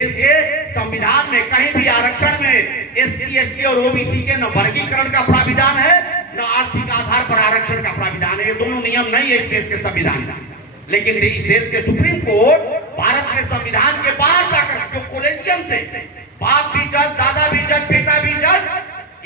देश के संविधान में कहीं भी आरक्षण में एससी एसटी और ओबीसी के न वर्गीकरण का प्राविधान है न आर्थिक आधार पर आरक्षण का प्राविधान है। ये दोनों नियम नहीं है इस देश के संविधान में। लेकिन इस देश के सुप्रीम कोर्ट भारत के संविधान के बाहर जाकर जो कोलेजियम से बाप भी जज, दादा भी जज, बेटा भी जज,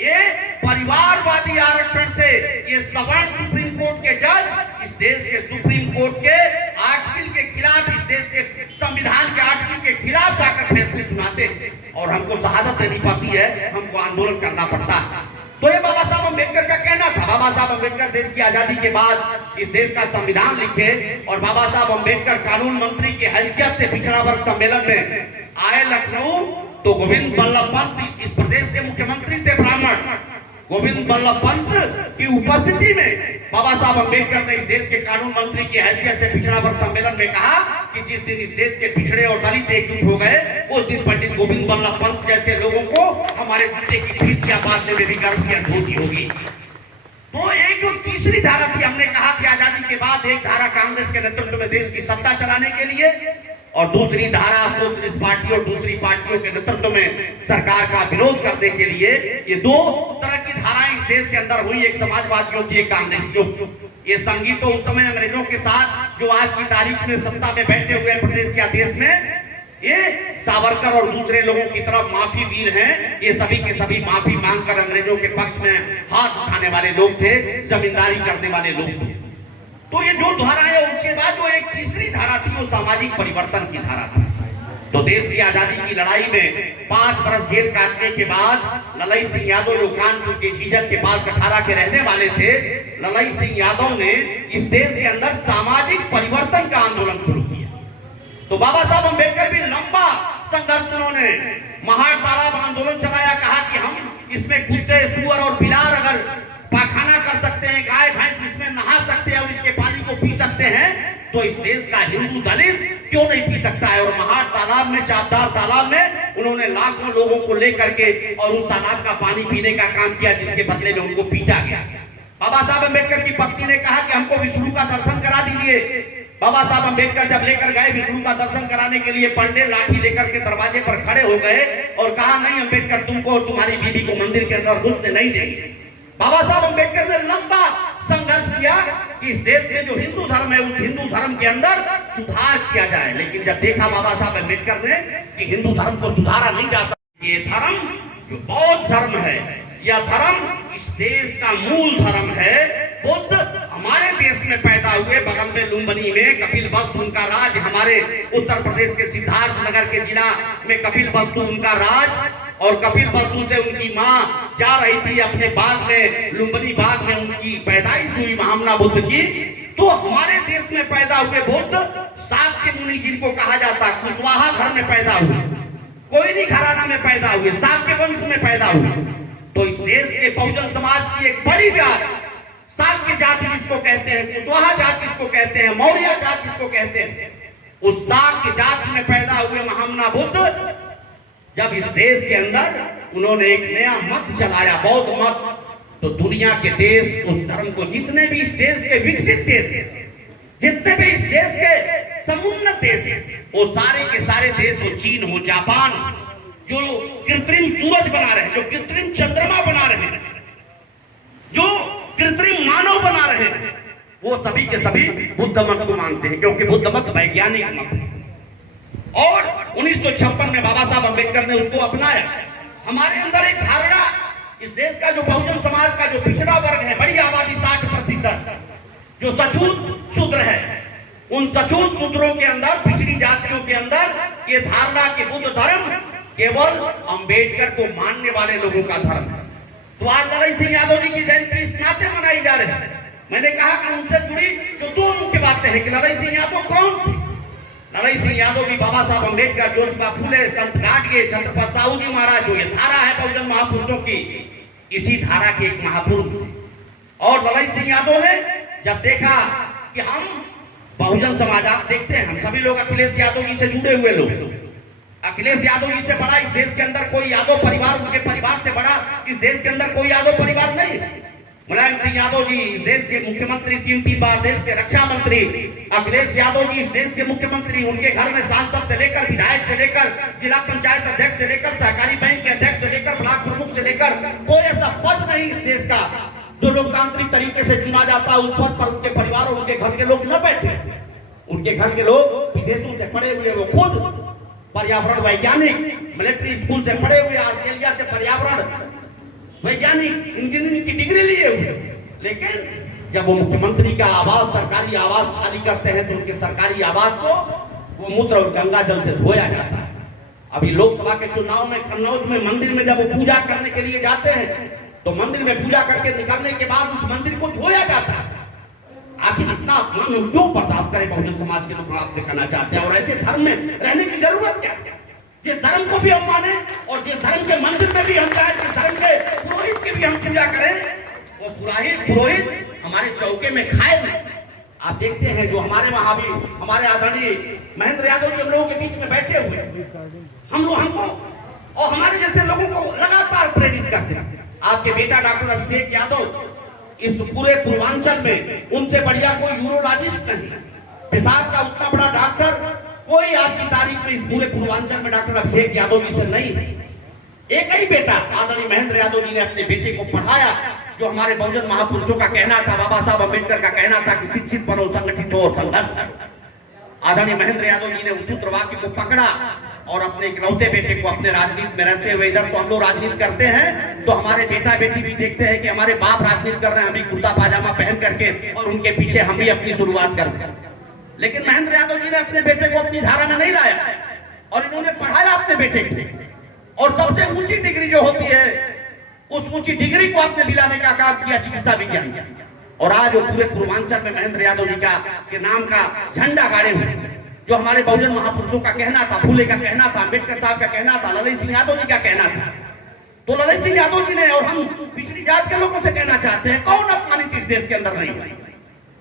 ये परिवारवादी आरक्षण से ये सवर्ण सुप्रीम कोर्ट के जज इस देश के सुप्रीम कोर्ट के आर्टिकल के खिलाफ, इस देश के संविधान के आर्टिकल के खिलाफ जाकर फैसले सुनाते और हमको शहादत देनी पड़ती है, हमको आंदोलन करना पड़ता है। तो ये बाबा साहब अम्बेडकर का कहना था। बाबा साहब अम्बेडकर देश की आजादी के बाद इस देश का संविधान लिखे और बाबा साहब अम्बेडकर कानून मंत्री की हैसियत से पिछड़ा वर्ग सम्मेलन में आए लखनऊ, तो गोविंद बल्लभ पंत इस प्रदेश के मुख्यमंत्री थे, ब्राह्मण। गोविंद बल्लभ पंत की उपस्थिति में बाबा साहब अम्बेडकर ने इस देश के कानून मंत्री की हैसियत से पिछड़ा वर्ग सम्मेलन में कहा कि जिस दिन इस देश के पिछड़े और दलित एकजुट हो गए उस दिन पंडित गोविंद बल्लभ पंत जैसे लोगों को हमारे जूते की फीतियां बांधने में भी गर्व की अनुभूति होगी। तो एक जो तीसरी धारा थी, हमने कहा कि आजादी के बाद एक धारा कांग्रेस के नेतृत्व में देश की सत्ता चलाने के लिए और दूसरी धारा सोशलिस्ट पार्टी और दूसरी पार्टियों के नेतृत्व में सरकार का विरोध करने के लिए। ये दो तरह की धाराएं इस देश के अंदर हुई, एक समाजवादियों की, एक कांग्रेसियों की। ये संघी तो उस समय अंग्रेजों के साथ जो आज की तारीख में सत्ता में बैठे हुए प्रदेश या देश में, ये सावरकर और दूसरे लोगों की तरफ माफी वीर हैं। ये सभी के सभी माफी मांगकर अंग्रेजों के पक्ष में हाथ उठाने वाले लोग थे, जमींदारी करने वाले लोग थे। तो ये जो धारा है, उसके बाद जो एक तीसरी धारा थी वो सामाजिक परिवर्तन की धारा थी। तो देश की आजादी की लड़ाई में 5 बरस जेल काटने के बाद ललई सिंह यादव, जो कानपुर के झीझक के पास कठारा के रहने वाले थे, ललई सिंह यादव ने इस देश के अंदर सामाजिक परिवर्तन का आंदोलन शुरू किया। तो बाबा साहब अम्बेडकर भी लंबा संघर्ष, उन्होंने महार तालाब आंदोलन चलाया, कहा कि हम इसमें कुत्ते, सुअर और बिलार अगर पाखाना कर सकते हैं, गाय भैंस इसमें नहा सकते हैं और इसके पानी को पी सकते हैं, तो इस देश का हिंदू दलित क्यों नहीं पी सकता है। और महार तालाब में, चापदार तालाब में उन्होंने लाखों लोगों को लेकर के और उस तालाब का पानी पीने का काम किया, जिसके बदले में उनको पीटा गया। बाबा साहब अम्बेडकर की पत्नी ने कहा कि हमको विष्णु का दर्शन करा दीजिए। बाबा साहब अम्बेडकर जब लेकर गए विष्णु का दर्शन कराने के लिए, पंडे लाठी लेकर के दरवाजे पर खड़े हो गए और कहा, नहीं अम्बेडकर, तुमको और तुम्हारी बीवी को मंदिर के अंदर घुसने नहीं देंगे। बाबा साहब अम्बेडकर ने लंबा संघर्ष किया कि इस देश में जो हिंदू धर्म है उस हिंदू धर्म के अंदर सुधार किया जाए। लेकिन जब देखा बाबा साहब अम्बेडकर ने कि हिंदू धर्म को सुधारा नहीं जा सकता, ये धर्म जो बौद्ध धर्म है, यह धर्म इस देश का मूल धर्म है। बुद्ध हमारे देश में पैदा हुए, बगल में लुम्बिनी में कपिल वस्तु उनका राज, हमारे उत्तर प्रदेश के सिद्धार्थ नगर के जिला में कपिल वस्तु उनका राज, और कपिल वस्तु से उनकी मां जा रही थी अपने बाग में, लुम्बिनी बाग में उनकी पैदाइश हुई महामना बुद्ध की। तो हमारे देश में पैदा हुए बुद्ध शाक्य मुनि जिनको कहा जाता, कुशवाहा घर में पैदा हुए, कोयली घराना में पैदा हुए, शाक्य वंश में पैदा हुए। तो इस देश के बहुजन समाज की एक बड़ी जात, शाक्य जाति जिसको कहते हैं, कुशवाहा जाति जिसको कहते हैं, मौर्य जाति जिसको कहते हैं, उस शाक्य जाति में पैदा हुए महामना बुद्ध जब इस देश के अंदर उन्होंने एक नया मत चलाया, बौद्ध मत, तो दुनिया के देश उस धर्म को, जितने भी इस देश के विकसित देश हैं, जितने भी इस देश के समुन्नत देश हैं, वो सारे के सारे देश, वो चीन हो, जापान, जो कृत्रिम सूरज बना रहे हैं, जो कृत्रिम चंद्रमा बना रहे हैं, जो कृत्रिम मानव बना रहे हैं, वो सभी के सभी बुद्ध मत को मानते हैं, क्योंकि बुद्ध मत वैज्ञानिक मत है। और 1956 में बाबा साहब अम्बेडकर ने उसको अपनाया। हमारे अंदर एक धारणा, इस देश का जो बहुजन समाज का जो पिछड़ा वर्ग है, बड़ी आबादी 60%, जो सछूत शूद्र है, उन सछूत शूद्रों के अंदर, पिछड़ी जातियों के अंदर ये धारणा कि बुद्ध धर्म केवल अम्बेडकर को मानने वाले लोगों का धर्म है। तो आज ललई सिंह यादव जी की जयंती इस नाते मनाई जा रही है। मैंने कहा कि उनसे जुड़ी जो दो मुख्य बातें हैं कि ललई सिंह यादव कौन थे। ललई सिंह यादव भी बाबा साहब अम्बेडकर, ज्योतिबा फूले, संत गाडगे, छत्रपति साहू जी महाराज, जो ये धारा है बहुजन महापुरुषों की, इसी धारा के एक महापुरुष थे। और ललई सिंह यादव ने जब देखा कि हम बहुजन समाज, आप देखते हैं हम सभी लोग अखिलेश यादव जी से जुड़े हुए लोग, अखिलेश यादव जी से बड़ा इस देश के अंदर कोई यादव परिवार, उनके परिवार से बड़ा इस देश के अंदर कोई यादव परिवार नहीं है। मुलायम सिंह यादव जी देश के मुख्यमंत्री, 3 बार देश के रक्षा मंत्री, अखिलेश यादव जी इस देश के मुख्यमंत्री, उनके घर में सांसद से लेकर, विधायक से लेकर, जिला पंचायत अध्यक्ष से लेकर, सहकारी बैंक के अध्यक्ष से लेकर, ब्लॉक प्रमुख से लेकर, कोई ऐसा पद नहीं इस देश का जो लोकतांत्रिक तरीके से चुना जाता है। उस पद पर उनके परिवार और उनके घर के लोग न बैठे। उनके घर के लोग विदेशों से पढ़े हुए, वो खुद पर्यावरण वैज्ञानिक, मिलिट्री स्कूल से पढ़े हुए, ऑस्ट्रेलिया से पर्यावरण वैज्ञानिक इंजीनियरिंग की डिग्री लिए हुए, लेकिन जब वो मुख्यमंत्री का आवास, सरकारी आवास खाली करते हैं तो उनके सरकारी आवास को वो मूत्र और गंगा जल से धोया जाता है। अभी लोकसभा के चुनाव में कन्नौज में मंदिर में जब वो पूजा करने के लिए जाते हैं तो मंदिर में पूजा करके निकलने के बाद उस मंदिर को धोया जाता है। आखिर इतना अपमान हम क्यों बर्दाश्त करें बहुजन समाज के लोग, आप कहना चाहते हैं? और ऐसे धर्म में रहने की जरूरत क्या है? जिस धर्म को भी हम माने और जिस धर्म के मंदिर में भी हम जाए, जिस धर्म के पुरोहित की भी हम पूजा करें, वो पुरोहित हमारे चौके में खाए नहीं। आप देखते हैं जो हमारे वहां भी हमारे आदरणीय महेंद्र यादव जी हम लोगों के बीच में बैठे हुए, हमको और हमारे जैसे लोगों को लगातार प्रेरित करते हैं। आपके बेटा डॉक्टर अभिषेक यादव इस पूरे पूर्वांचल में उनसे बढ़िया कोई यूरोलॉजिस्ट नहीं, पेशाब का उतना बड़ा डॉक्टर कोई आज की तारीख में इस पूरे पूर्वांचल में डॉक्टर अभिषेक यादव जी से नहीं है। एक ही बेटा आदरणीय महेंद्र यादव जी ने अपने बेटे को पढ़ाया, जो हमारे बहुजन महापुरुषों का कहना था, बाबा साहब अम्बेडकर का कहना था कि शिक्षित बनो, संगठित हो, संघर्ष करो। आदरणीय महेंद्र यादव जी ने उस सूत्र वाक्य को पकड़ा और अपने इकलौते बेटे को अपने राजनीति में रहते हुए, इधर तो हम लोग राजनीति करते हैं तो हमारे बेटा बेटी भी देखते हैं कि हमारे बाप राजनीति कर रहे हैं, हम भी कुर्ता पाजामा पहन करके और उनके पीछे हम भी अपनी शुरुआत करते हैं। लेकिन महेंद्र यादव जी ने अपने बेटे को अपनी धारा में नहीं लाया और इन्होंने पढ़ाया अपने बेटे को, और सबसे ऊंची डिग्री जो होती है उस ऊंची डिग्री को आपने दिलाने का काम किया, चिकित्सा विज्ञान। और आज वो पूरे पूर्वांचल में महेंद्र यादव जी का के नाम का झंडा गाड़े हुए, जो हमारे बहुजन महापुरुषों का कहना था, फूले का कहना था, अम्बेडकर साहब का कहना था, ललित सिंह यादव जी का कहना था। तो ललित सिंह यादव जी ने और हम पिछड़ी जात के लोगों से कहना चाहते हैं, कौन अपमानित इस देश के अंदर नहीं?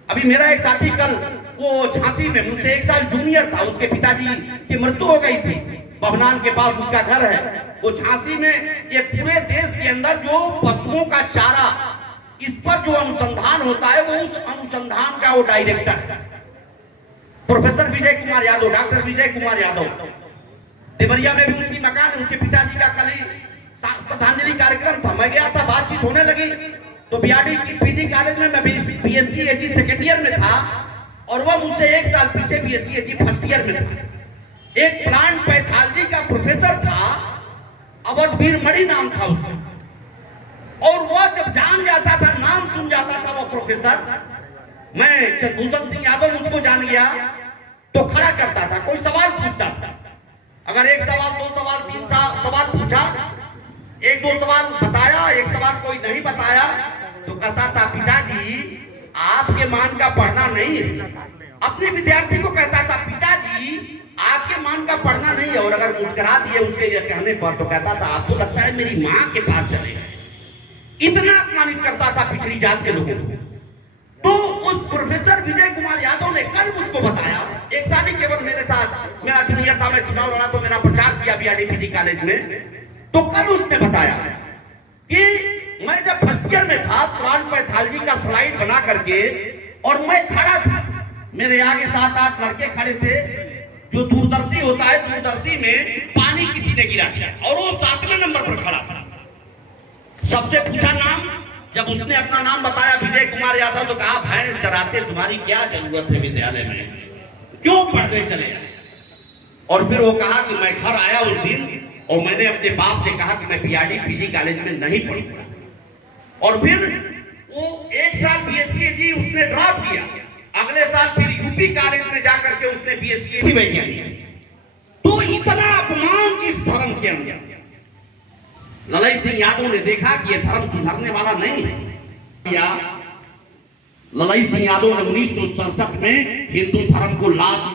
अभी मेरा एक साथी कल वो झांसी में मुझसे 1 साल जूनियर था, उसके पिताजी की मृत्यु हो गई थी, बभनान के पास उसका घर है। वो झांसी में ये पूरे देश के अंदर जो पशुओं का चारा, इस पर जो अनुसंधान होता है, वो उस अनुसंधान का वो डायरेक्टर है प्रोफेसर विजय कुमार यादव, डॉक्टर विजय कुमार यादव। देवरिया में भी उसकी मकान है, उसके पिताजी का कल ही श्रद्धांजलि कार्यक्रम था। मैं गया था, बातचीत होने लगी तो बीआरडी की पीजी कॉलेज में मैं बीएससी एजी सेकेंड ईयर में था और वह मुझसे 1 साल पीछे बीएससी एजी फर्स्ट ईयर में था। एक प्लांट पैथोलॉजी का प्रोफेसर था, अवधवीर मणि नाम था उसका, और वह जब जान जाता था, नाम सुन जाता था वो प्रोफेसर, मैं चंद्रभूषण सिंह यादव मुझको जान गया तो खड़ा करता था, कोई सवाल पूछता था। अगर 1 सवाल 2 सवाल 3 सवाल पूछा, 1-2 सवाल बताया, 1 सवाल कोई नहीं बताया तो कहता था, पिताजी आपके मान का पढ़ना नहीं है। अपने विद्यार्थी को कहता था, पिताजी आपके मान का पढ़ना नहीं है। और अगर मुस्कुरा दिए उसके कहने पर तो कहता था, आपको लगता है मेरी माँ के पास चले। इतना अपमानित करता था पिछड़ी जात के लोगों को। तो उस प्रोफेसर विजय कुमार यादव ने कल मुझको बताया, 1 साल ही केवल मेरे साथ मेरा जूनियर था, मैं चुनाव लड़ा तो मेरा प्रचार किया बीआरडी कॉलेज में। तो कल उसने बताया कि मैं जब फर्स्ट ईयर में था, प्लांट पैथोलॉजी का स्लाइड बना करके और मैं खड़ा था, मेरे आगे 7-8 लड़के खड़े थे। जो दूरदर्शी होता है, दूरदर्शी में पानी किसी ने गिरा दिया और वो 7वें नंबर पर खड़ा था। सबसे पूछा नाम, जब उसने अपना नाम बताया विजय कुमार यादव तो कहा, भैंस चराते तुम्हारी क्या जरूरत है विद्यालय में, क्यों पढ़ने चले? और फिर वो कहा कि मैं घर आया उस दिन और मैंने अपने बाप से कहा कि मैं बीआरडी पीजी कॉलेज में नहीं पढ़ूंगा। और फिर वो 1 साल बीएससी उसने ड्रॉप किया, अगले साल फिर यूपी कॉलेज में जाकर के उसने बीएससी वैज्ञानिक। तो इतना अपमान जिस धर्म के अंदर, ललित सिंह यादव ने देखा कि ये धर्म सुधरने वाला नहीं है। या ललित सिंह यादव ने 1967 में हिंदू धर्म को लात